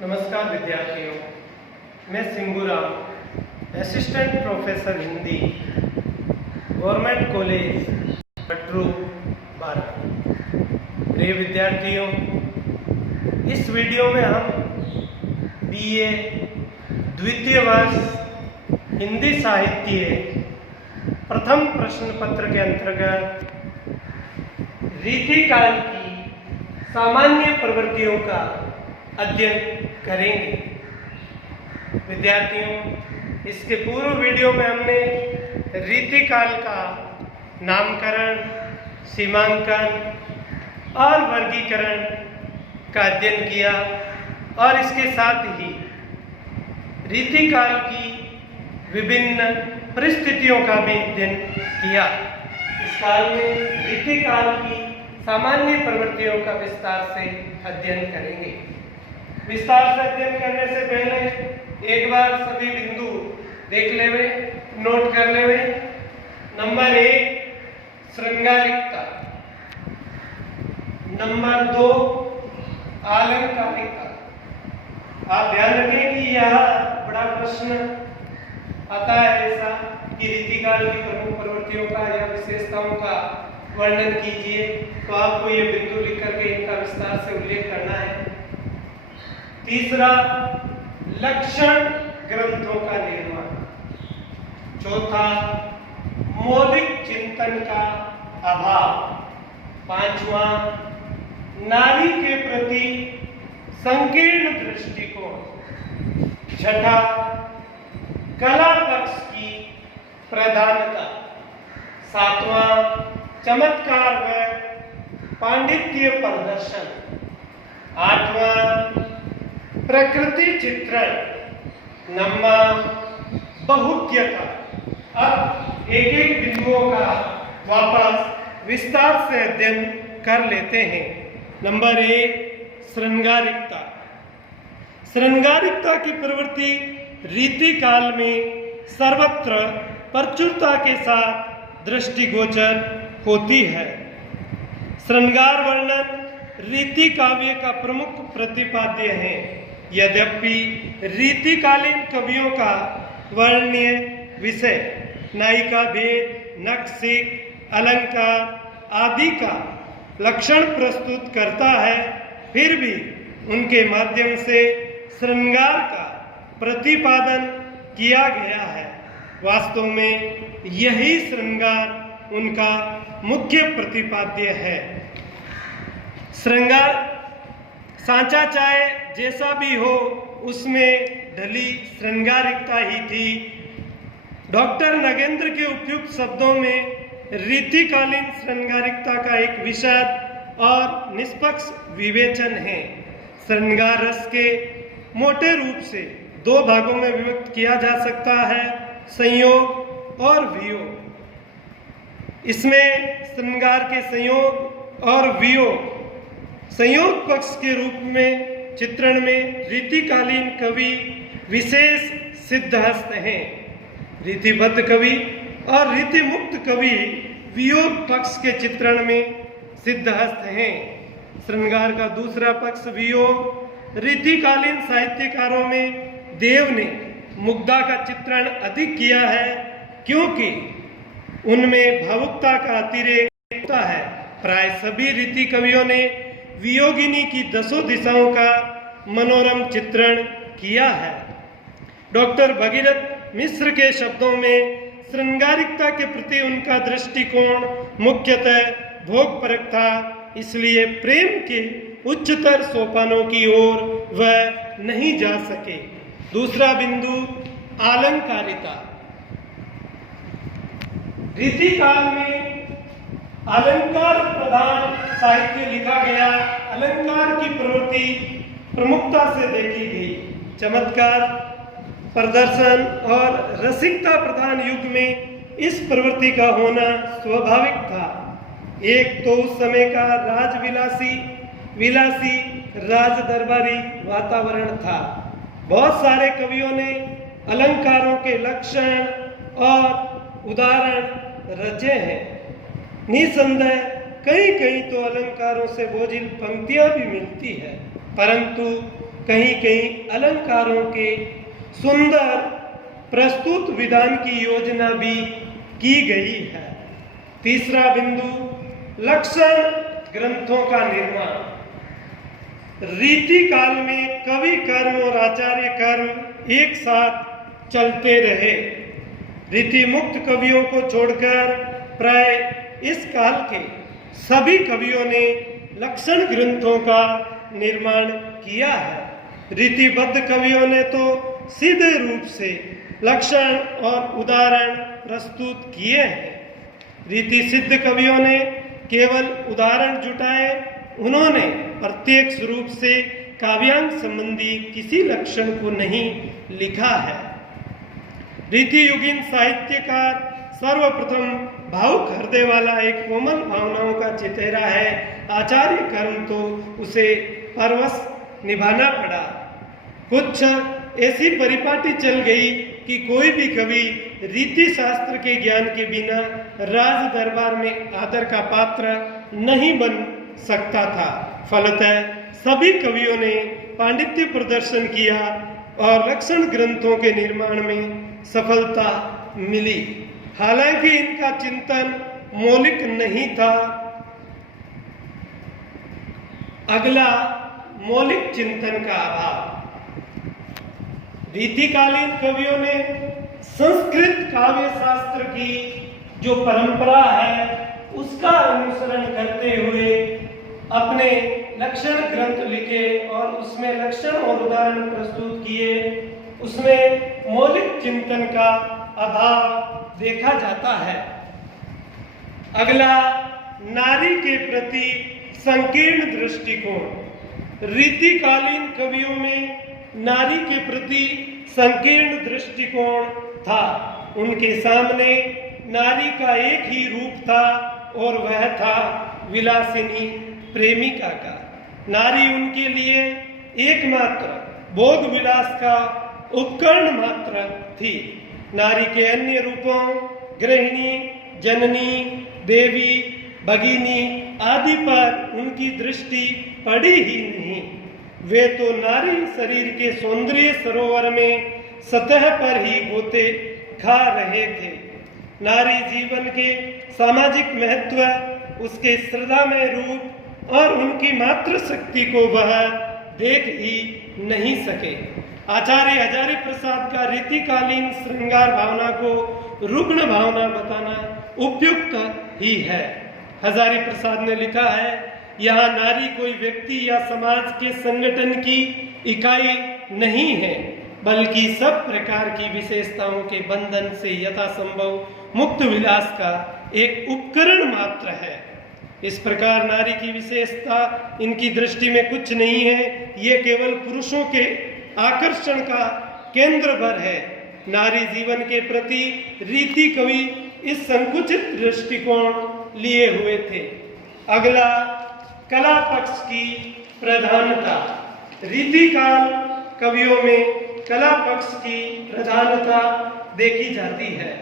नमस्कार विद्यार्थियों, मैं Singuram, assistant professor Hindi, government college Bhatru 12। प्रिय विद्यार्थियों, इस वीडियो में हम बीए द्वितीय वर्ष हिंदी साहित्य प्रथम प्रश्न पत्र के अंतर्गत रीतिकाल की सामान्य प्रवृत्तियों का अध्ययन करेंगे। विद्यार्थियों, इसके पूर्व वीडियो में हमने रीतिकाल का नामकरण, सीमांकन और वर्गीकरण का अध्ययन किया और इसके साथ ही रीतिकाल की विभिन्न परिस्थितियों का भी अध्ययन किया। इस काल में रीतिकाल की सामान्य प्रवृत्तियों का विस्तार से अध्ययन करेंगे। विस्तार से अध्ययन करने से पहले एक बार सभी बिंदु देख लेवे, नोट कर लेवे। नंबर 1 श्रृंगारिकता, नंबर 2 आलंकारिकता। आप ध्यान रखें कि यह बड़ा प्रश्न आता है ऐसा कि रीतिकाल की प्रमुख प्रवृत्तियों का या विशेषताओं का वर्णन कीजिए, तो आपको ये बिंदु लिख करके इनका विस्तार से उल्लेख करना है। तीसरा लक्षण ग्रंथों का निर्माण। चौथा मौलिक चिंतन का अभाव। पांचवा नारी के प्रति संकीर्ण दृष्टिकोण। छठा कला पक्ष की प्रधानता। सातवां चमत्कार व पांडित्य प्रदर्शन। आठवां प्रकृति चित्रण। नववां बहुज्ञता। अब एक एक बिंदुओं का वापस विस्तार से अध्ययन कर लेते हैं। नंबर 1 श्रृंगारिकता। श्रृंगारिकता की प्रवृत्ति रीतिकाल में सर्वत्र प्रचुरता के साथ दृष्टिगोचर होती है। श्रृंगार वर्णन रीति काव्य का प्रमुख प्रतिपाद्य है। यद्यपि रीतिकालीन कवियों का वर्ण्य विषय नायिका भेद, नक्सिक, अलंकार आदि का लक्षण प्रस्तुत करता है, फिर भी उनके माध्यम से श्रृंगार का प्रतिपादन किया गया है। वास्तव में यही श्रृंगार उनका मुख्य प्रतिपाद्य है। श्रृंगार सांचा चाहे जैसा भी हो, उसमें ढली श्रृंगारिकता ही थी। डॉक्टर नगेंद्र के उपयुक्त शब्दों में रीतिकालीन श्रृंगारिकता का एक विशद और निष्पक्ष विवेचन है। श्रृंगार रस के मोटे रूप से 2 भागों में विभक्त किया जा सकता है, संयोग और वियोग। इसमें श्रृंगार के संयोग और वियोग संयोग पक्ष के रूप में चित्रण में रीतिकालीन कवि विशेष सिद्धहस्त हैं। रीतिबद्ध कवि और रीतिमुक्त कवि वियोग पक्ष के चित्रण में सिद्धहस्त हैं। श्रृंगार का दूसरा पक्ष वियोग। रीतिकालीन साहित्यकारों में देव ने मुग्धा का चित्रण अधिक किया है, क्योंकि उनमें भावुकता का अतिरेक होता है। प्राय सभी रीति कवियों ने वियोगिनी की 10 दिशाओं का मनोरम चित्रण किया है। डॉक्टर भगीरथ मिश्र के शब्दों में श्रृंगारिकता के प्रति उनका दृष्टिकोण मुख्यतः भोगपरक था, इसलिए प्रेम के उच्चतर सोपानों की ओर वह नहीं जा सके। दूसरा बिंदु आलंकारिता। रीतिकाल में अलंकार प्रधान साहित्य लिखा गया। अलंकार की प्रवृत्ति प्रमुखता से देखी गई। चमत्कार, प्रदर्शन और रसिकता प्रधान युग में इस प्रवृत्ति का होना स्वाभाविक था। एक तो उस समय का विलासी राज दरबारी वातावरण था। बहुत सारे कवियों ने अलंकारों के लक्षण और उदाहरण रचे हैं। निसंदेह कहीं कहीं तो अलंकारों से बोझिल पंक्तियां भी मिलती है, परंतु कहीं कहीं अलंकारों के सुंदर प्रस्तुत विधान की योजना भी की गई है। तीसरा बिंदु, लक्षण ग्रंथों का निर्माण। रीति काल में कवि कर्म और आचार्य कर्म एक साथ चलते रहे। रीति मुक्त कवियों को छोड़कर प्राय इस काल के सभी कवियों ने लक्षण ग्रंथों का निर्माण किया है। रीतिबद्ध कवियों ने तो सीधे रूप से लक्षण और उदाहरण प्रस्तुत किए हैं। रीति सिद्ध कवियों ने केवल उदाहरण जुटाए, उन्होंने प्रत्यक्ष रूप से काव्यांग संबंधी किसी लक्षण को नहीं लिखा है। रीति युगीन साहित्यकार सर्वप्रथम भावुक हृदय वाला एक कोमल भावनाओं का चितेरा है। आचार्य कर्म तो उसे परवश निभाना पड़ा। कुछ ऐसी परिपाटी चल गई कि कोई भी कवि रीति शास्त्र के ज्ञान के बिना राज दरबार में आदर का पात्र नहीं बन सकता था। फलतः सभी कवियों ने पांडित्य प्रदर्शन किया और लक्षण ग्रंथों के निर्माण में सफलता मिली। हालांकि इनका चिंतन मौलिक नहीं था। अगला, मौलिक चिंतन का अभाव। रीतिकालीन कवियों ने संस्कृत काव्य शास्त्र की जो परंपरा है उसका अनुसरण करते हुए अपने लक्षण ग्रंथ लिखे और उसमें लक्षण और उदाहरण प्रस्तुत किए। उसमें मौलिक चिंतन का अभाव देखा जाता है। अगला, नारी के प्रति संकीर्ण दृष्टिकोण। रीतिकालीन कवियों में नारी के प्रति संकीर्ण दृष्टिकोण था। उनके सामने नारी का एक ही रूप था और वह था विलासिनी प्रेमिका का। नारी उनके लिए एकमात्र भोग विलास का उपकरण मात्र थी। नारी के अन्य रूपों गृहिणी, जननी, देवी, भगिनी आदि पर उनकी दृष्टि पड़ी ही नहीं। वे तो नारी शरीर के सौंदर्य सरोवर में सतह पर ही गोते खा रहे थे। नारी जीवन के सामाजिक महत्व, उसके श्रद्धामय रूप और उनकी मातृशक्ति को वह देख ही नहीं सके। आचार्य हजारी प्रसाद का रीतिकालीन श्रृंगार भावना को रुग्ण भावना बताना उपयुक्त ही है। हजारी प्रसाद ने लिखा है, यहाँ नारी कोई व्यक्ति या समाज के संगठन की इकाई नहीं है, बल्कि सब प्रकार की विशेषताओं के बंधन से यथासंभव मुक्त विलास का एक उपकरण मात्र है। इस प्रकार नारी की विशेषता इनकी दृष्टि में कुछ नहीं है, ये केवल पुरुषों के आकर्षण का केंद्र भर है। नारी जीवन के प्रति रीति कवि इस संकुचित दृष्टिकोण लिए हुए थे। अगला, कला पक्ष की प्रधानता। रीतिकाल कवियों में कला पक्ष की प्रधानता देखी जाती है।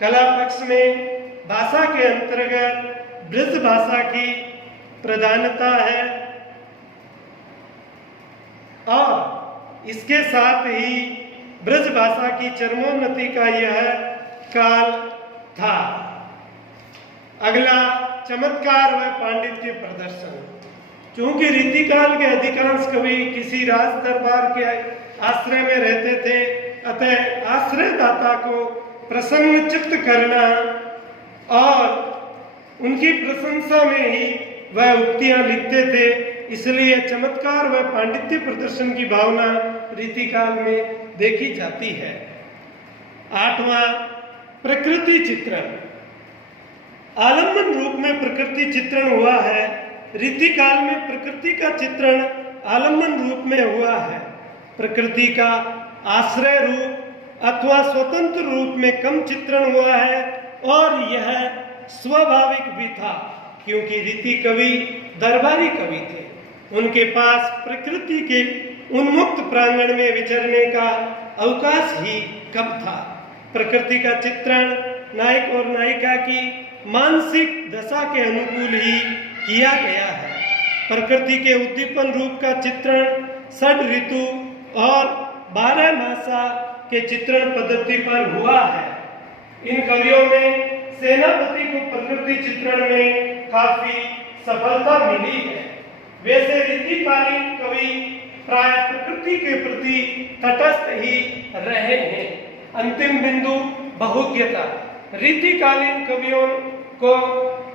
कला पक्ष में भाषा के अंतर्गत ब्रज भाषा की प्रधानता है और इसके साथ ही ब्रज भाषा की चरमोन्नति का यह काल था। अगला, चमत्कार व पांडित्य प्रदर्शन। चूंकि रीतिकाल के अधिकांश कवि किसी राज दरबार के आश्रय में रहते थे, अतः आश्रयदाता को प्रसन्न चित्त करना और उनकी प्रशंसा में ही वह उक्तियां लिखते थे। इसलिए चमत्कार व पांडित्य प्रदर्शन की भावना रीतिकाल में देखी जाती है। 8वां, प्रकृति चित्रण। आलम्बन रूप में प्रकृति चित्रण हुआ है। रीतिकाल में प्रकृति का चित्रण आलम्बन रूप में हुआ है। प्रकृति का आश्रय रूप अथवा स्वतंत्र रूप में कम चित्रण हुआ है और यह स्वाभाविक भी था, क्योंकि रीति कवि दरबारी कवि थे। उनके पास प्रकृति के उन्मुक्त प्रांगण में विचरने का अवकाश ही कम था। प्रकृति का चित्रण नायक और नायिका की मानसिक दशा के अनुकूल ही किया गया है। प्रकृति के उद्दीपन रूप का चित्रण षड ऋतु और 12 मासा के चित्रण पद्धति पर हुआ है। इन कवियों में सेनापति को प्रकृति चित्रण में काफी सफलता मिली है। वैसे रीतिकालीन कवि प्राय प्रकृति के प्रति तटस्थ ही रहे हैं। अंतिम बिंदु बहुज्ञता। रीतिकालीन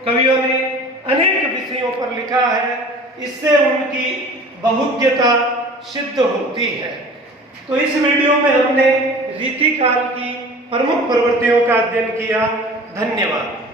कवियों ने अनेक विषयों पर लिखा है, इससे उनकी बहुज्ञता सिद्ध होती है। तो इस वीडियो में हमने रीतिकाल की प्रमुख प्रवृत्तियों का अध्ययन किया। धन्यवाद।